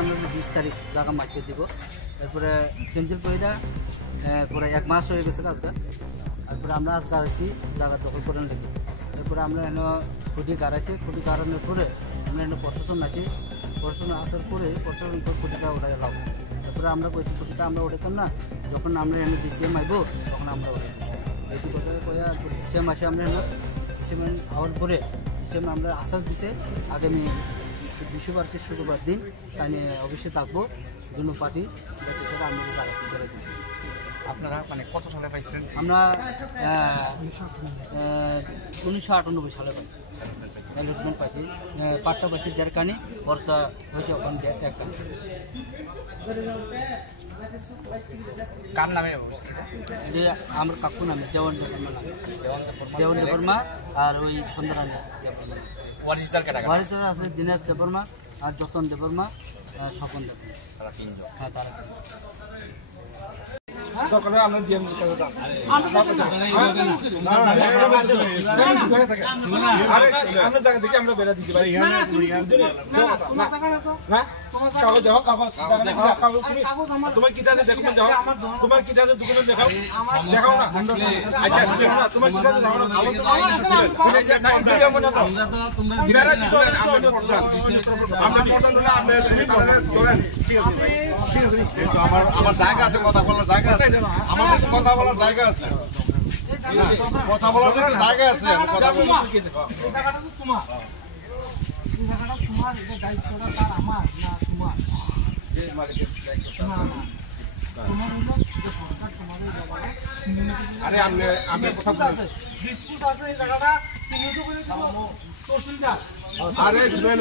আমরা 20 তারিখ জায়গা মাইকে দিব তারপরে ক্যান্সেল করে দেয় পুরো 1 মাস হয়ে গেছে আজকে তারপরে আমরা আজকে আসি জায়গা দখল করে লেগে তারপরে আমরা এনে খুঁটি গাড়াইছি খুঁটি গাড়ানোর পরে আমরা এনে প্রশাসন আসি প্রশাসন আসার পরে প্রশাসন খুঁটিটা ওঠাই লাভ তারপরে আমরা কইছি খুঁটিটা আমরা উঠাতাম না যখন আমরা এনে ডিসিএম আইব তখন আমরা উঠাই এই কথা কয়া ডিসিএম আসে আমরা এনে ডিসিএম আওয়ার পরে ডিসিএম আমরা আশ্বাস দিছে আগামী বৃহস্পতিবার থেকে শুক্রবার দিন তাই অবশ্যই থাকবো দুনো পার্টি সেটা আমরা জায়গাতে ছেড়ে দিই। আপনারা মানে কত সালে পাইছিলেন? আমরা 1998 সালে পাইছি অ্যালটমেন্ট পাইছি পাট্টা পাইছি যার কারণে খরচা হয়েছে ওখান একটা কার নামে যে আমার কাকু নামে দেওয়ান দেবর্মা আর ওই সুন্দরানী ওয়ারিসদার আছে দিনেশ দেবর্মা আর যতন দেবর্মা স্বপন দেবর্মা হ্যাঁ তারা দরকার আমরা দিয়ে আমরা জায়গা থেকে আমরা বেড়া দিচ্ছি ভাই কাগজ যাও কাগজ তোমার কিতা আছে দেখো যাও তোমার কিতা আছে দোকানে দেখাও দেখাও না আচ্ছা তোমার কিতা আছে দেখাও না না ইদে যাও না তো তোমরা বিরারা দিতো আমরা প্রধান হলে আমরা তুমি ধরেন ঠিক আছে ভাই ঠিক আছে কিন্তু আমার জায়গা আছে কথা বলার জায়গা আছে আমার সাথে কথা বলার জায়গা আছে কথা বলার জায়গা আছে কথা বলার এই জায়গাটা তো তোমার এই জায়গাটা তোমার এটা দায়িত্বটা তার আমার না তোমার যে মালিকের দায়িত্ব না তোমার হলো যে সরকার তোমাদের জায়গাটা আরে আমি কথা বলছি ডিসপুট আছে এই জায়গাটা চিহ্নিত করে দিও তহসিলদার আরে শুনেন